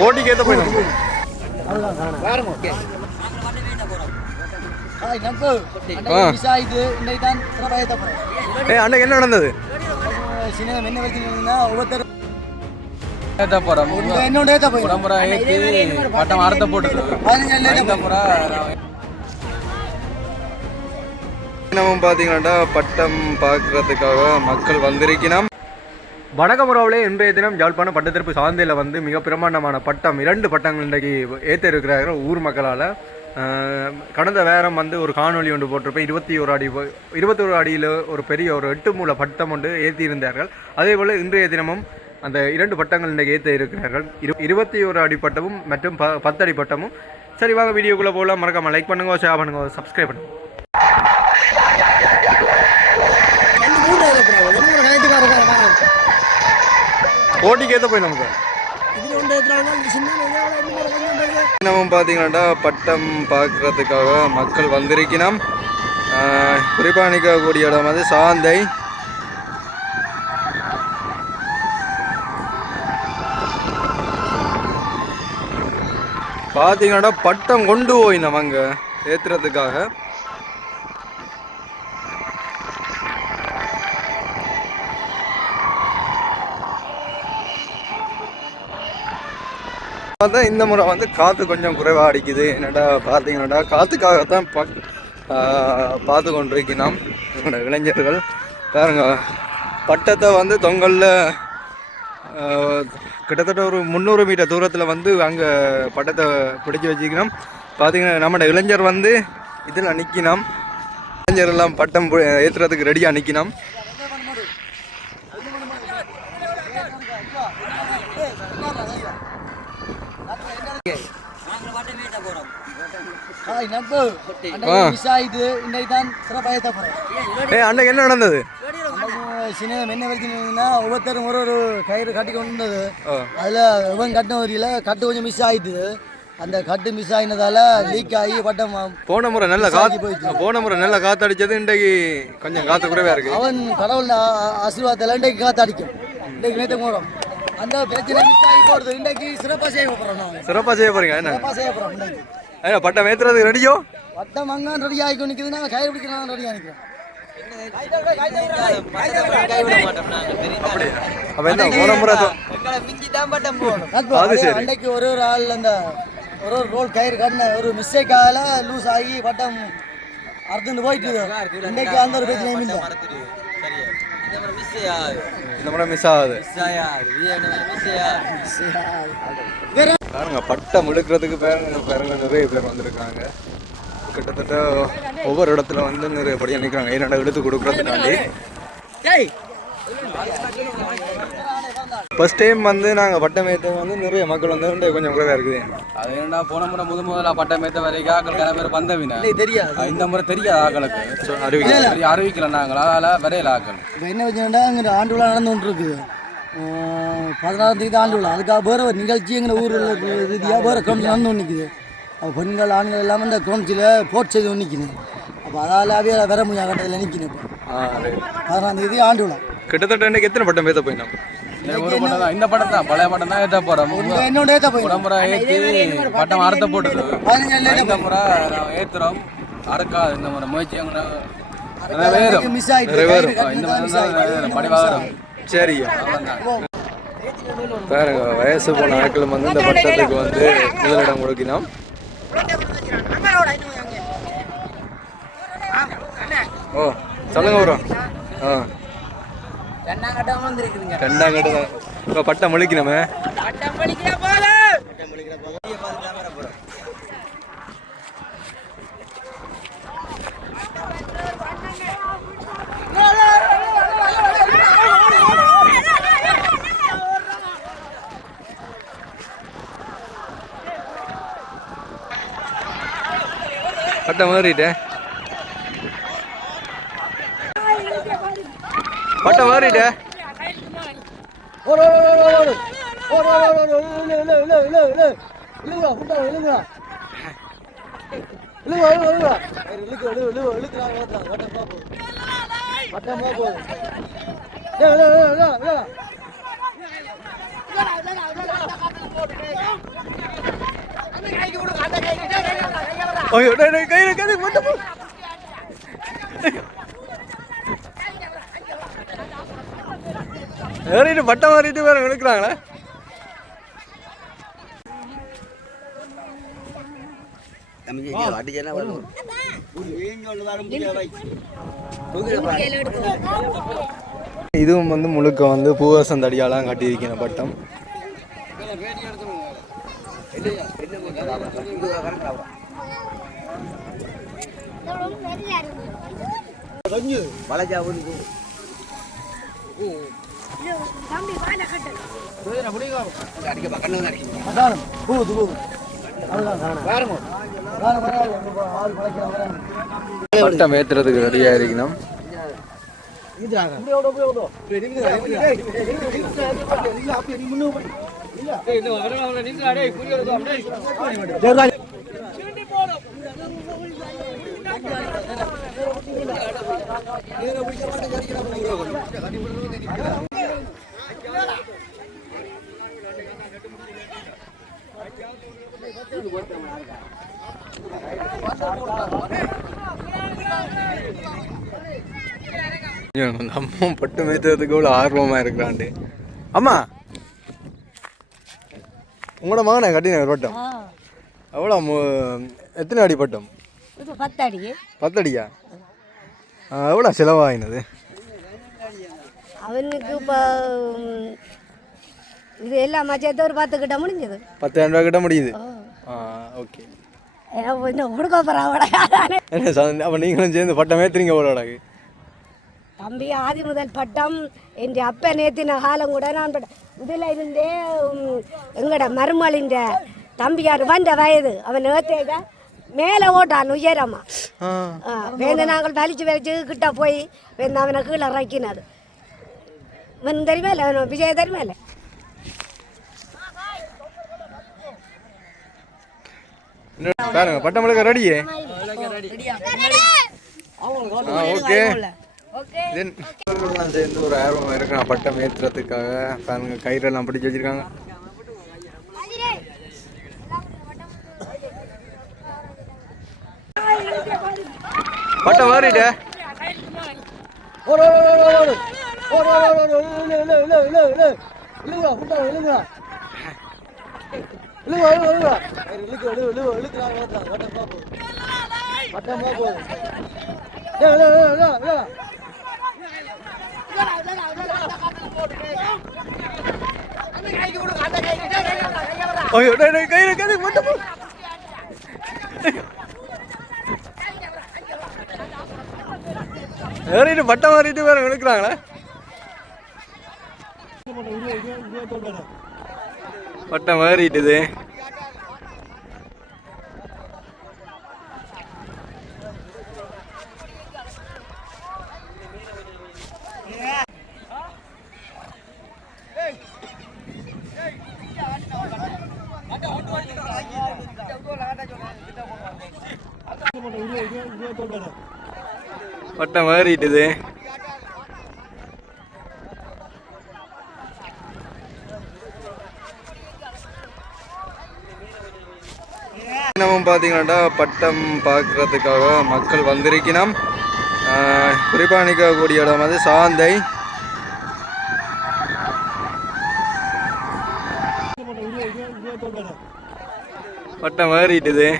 போட்டிக்கு ஏற்ற போயிடும். அன்னைக்கு என்ன நடந்தது? பாத்தீங்கன்னா பட்டம் பார்க்கறதுக்காக மக்கள் வந்திருக்கணும். வணக்கம் உறவுகளே, இன்றைய தினம் யாழ்ப்பாணம் பட்டத்திருப்பு சாந்தையில் வந்து மிக பிரமாண்டமான பட்டம் 2 பட்டங்கள் இன்றைக்கு ஏற்ற இருக்கிறார்கள் ஊர் மக்களால். கடந்த வாரம் வந்து ஒரு காணொலி ஒன்று போட்டிருப்பேன். 21 அடியில் ஒரு பெரிய ஒரு 8 மூல பட்டம் ஒன்று ஏற்றியிருந்தார்கள். அதே போல் இன்றைய தினமும் அந்த 2 பட்டங்கள் இன்றைக்கு ஏற்ற இருக்கிறார்கள். 21 அடி பட்டமும் மற்றும் 10 அடி பட்டமும். சரி, வாங்க வீடியோக்குள்ளே போகலாம். மறக்காமல் லைக் பண்ணுங்க, ஷேர் பண்ணுங்க, சப்ஸ்கிரைப் பண்ணுங்க. போட்டிக்கு ஏற்ற போய் நமக்கு பார்த்தீங்கன்னா பட்டம் பார்க்கறதுக்காக மக்கள் வந்திருக்கணும். குறிப்பாக நிற்கக்கூடிய இடம் வந்து சாந்தை. பார்த்தீங்கன்னா பட்டம் கொண்டு போய் நம்ம அங்கே ஏற்றுறதுக்காக. பார்த்தா இந்த முறை வந்து காற்று கொஞ்சம் குறைவாக அடிக்குது. என்னடா பார்த்தீங்கன்னாடா காற்றுக்காகத்தான் பார்த்து கொண்டிருக்கணும் என்னோட இளைஞர்கள். பாருங்க, பட்டத்தை வந்து தொங்கலில் கிட்டத்தட்ட ஒரு 300 மீட்டர் தூரத்தில் வந்து அங்கே பட்டத்தை பிடிச்சி வச்சுக்கணும். பார்த்தீங்கன்னா நம்மளோட இளைஞர் வந்து இதில் நிற்கணும். இளைஞர் எல்லாம் பட்டம் ஏற்றுறதுக்கு ரெடியாக நிற்கணும். அன்னைக்கு என்ன நடந்தது? ஒவ்வொருத்தரும் ஒரு கயிறு கட்டி கொண்டு வந்தது. அதுல இவன் கட்டின வரியில கட்டு கொஞ்சம் மிஸ் ஆயிடுது. அந்த கட்டு மிஸ் ஆயினதால லீக் ஆகி பட்டம் போன முறை நல்ல காத்து அடிச்சது. இன்றைக்கு கொஞ்சம் காத்து குறைவா இருக்கு. அவன் கடவுள் ஆசீர்வாதத்தில் இன்றைக்கு காத்து அடிக்கும். இன்றைக்கு நேற்று மூலம் அந்த பிரச்சனை மிஸ் ஆகி போறது. இன்றைக்கு சிறப்பாக செய்ய போறோம். சிறப்பாக செய்ய போறீங்க? என்ன சிறப்பாக செய்ய போறோம். இன்றைக்கு பட்டம் ஏத்துறதுக்கு ரெடியோ? பட்டம் அங்க ரெடி ஆகி நிக்குதுன்னா கயிறு பிடிக்கலாம் ரெடியா நிக்கிறோம். அன்னைக்கு ஒரு ஆள் அந்த ஒரு ரோல் கயிறு கட்டின ஒரு மிஸ்டேக்கால லூஸ் ஆகி பட்டம் அறுத்துட்டு போயிட்டு. இன்னைக்கு அந்த ஒரு பிரச்சனையும் இல்லை. பாருங்க, பட்டம் எடுக்கிறதுக்கு பாருங்க நிறைய பேர் வந்திருக்காங்க. கிட்டத்தட்ட ஒவ்வொரு இடத்துல வந்து நிறைய படியாக நிற்கிறாங்க. என்னடா எடுத்து கொடுக்குறதுக்காண்டி. ஃபர்ஸ்ட் டைம் வந்து நாங்கள் பட்டம் ஏற்ற வந்து நிறைய மக்கள் வந்து கொஞ்சம் குறைவாக இருக்குது. அது என்னன்னா போன முறை முதல்ல பட்டம் ஏற்ற வரைக்கும் ஆக்கள் நிறைய பேர் வந்தவினா தெரியாது. இந்த முறை தெரியாது ஆக்களுக்கு அறிவிக்கல நாங்கள். அதனால் வரையில ஆக்கள் இப்போ என்ன வச்சுன்னா இங்கே ஆண்டு விழா நடந்து கொண்டு இருக்குது. 16ஆம் தேதி ஆண்டு விழா. அதுக்காக வேறு ஒரு நிகழ்ச்சி எங்கள் ஊரில் ரீதியாக வேறு கவுன்சில் நடந்து நிற்குது. பெண்கள் ஆண்கள் எல்லாமே இந்த கவுன்சிலில் போட் செய்து நிற்கணும். அப்போ அதால் அவைய வர முடியாது கட்டத்தில் நிற்கணும். இப்போ 16ஆம் தேதி ஆண்டு விழா. கிட்டத்தட்ட இன்னைக்கு எத்தனை பட்டம் ஏற்ற போயிடும்? ஒரு பட்டம் தான். இந்த பட்டம் தான், பழைய பட்டம் தான் ஏற்ற போகிறோம். என்னோட ஏற்ற போய் முறை ஏற்றி பட்டம் அறுத்த போட்டுது. இந்த முறை ஏற்றுறோம் அறுக்காது. இந்த முறை முயற்சி மிஸ் ஆகிட்டு படிவாகிறோம். சரி பாருங்க, வயசு போன ஆட்களும் வந்து இந்த பட்டத்துக்கு வந்து முதலிடம் கொடுக்கணும். ஓ சொல்லுங்க வரும். ரெண்டாம் கட்டம் தான் இப்போ பட்டம் முழிக்கணுமே. பட்டம் மாறிட்டேன். பட்டம் மாறிட்டே. ஐயோ கையில் கதை மட்டும் ஏறிட்டு பட்டம் மாறிட்டு வேற எடுக்கிறாங்களே. இதுவும் வந்து முழுக்க வந்து பூவரசம் தடியாலாம் கட்டியிருக்கிற பட்டம். பட்டம் ஏத்துறதுக்கு ரெடியா இருக்கணும். அம்மா பட்டு மேய்த்ததுக்கு இவ்வளோ ஆர்வமா இருக்கிறாண்டு. அம்மா உங்களோட மகனை கட்டின ஒரு பட்டம் எவ்வளோ எத்தனை அடி பட்டம்? 10 அடி. 10 அடியா? எவ்வளோ செலவாகினது அவனுக்கு? இப்போ இது எல்லாம் சேர்த்து ஒரு 10 கிட்ட முடிஞ்சது. 10,000 ரூபா கிட்ட முடியுது. ஓகே. கொடுக்க போகிறான். என்ன அப்போ நீங்களும் சேர்ந்து பட்டம் ஏற்றுறீங்க அவ்வளோடாக்கு? தம்பி ஆதி முதல் பட்டம் என் அப்பா நேத்தின காலம் கூட நான் இதில் இருந்தே எங்கட மருமலின் தம்பியார் வந்த வயது அவன் நேர்த்தேக மேலே ஓட்டான் உயரமா. வேந்த நாங்கள் வலிச்சு வலிச்சு கிட்ட போய் வேந்த அவனை கீழே இறக்கினது. இவன் தெரியுமா இல்லை? அவன் விஜய தெரியுமா இல்லை? பாருங்க பட்டம் முழுக்க ரெடியே. ஓகே. சேர்ந்து ஒரு ஆர்வம் இருக்கு பட்டம் ஏற்றுறதுக்காக. பாருங்க கயிறெல்லாம் பிடிச்சி வச்சிருக்காங்க. பட்டம் மாறிட்ட ஐயோ கையில் கதை மட்டும் ஏறிட்டு பட்டம் மாறிட்டு வேற எடுக்கிறாங்களே. பட்டம் மாறிட்டுது. பட்டம் மாறிட்டுது. நம்ம பார்த்தீங்கன்னா பட்டம் பார்க்கறதுக்காக மக்கள் வந்திருக்கணும். குறிப்பாக நிற்கக்கூடிய இடம் வந்து சாந்தை. பட்டம் மாறிட்டுது.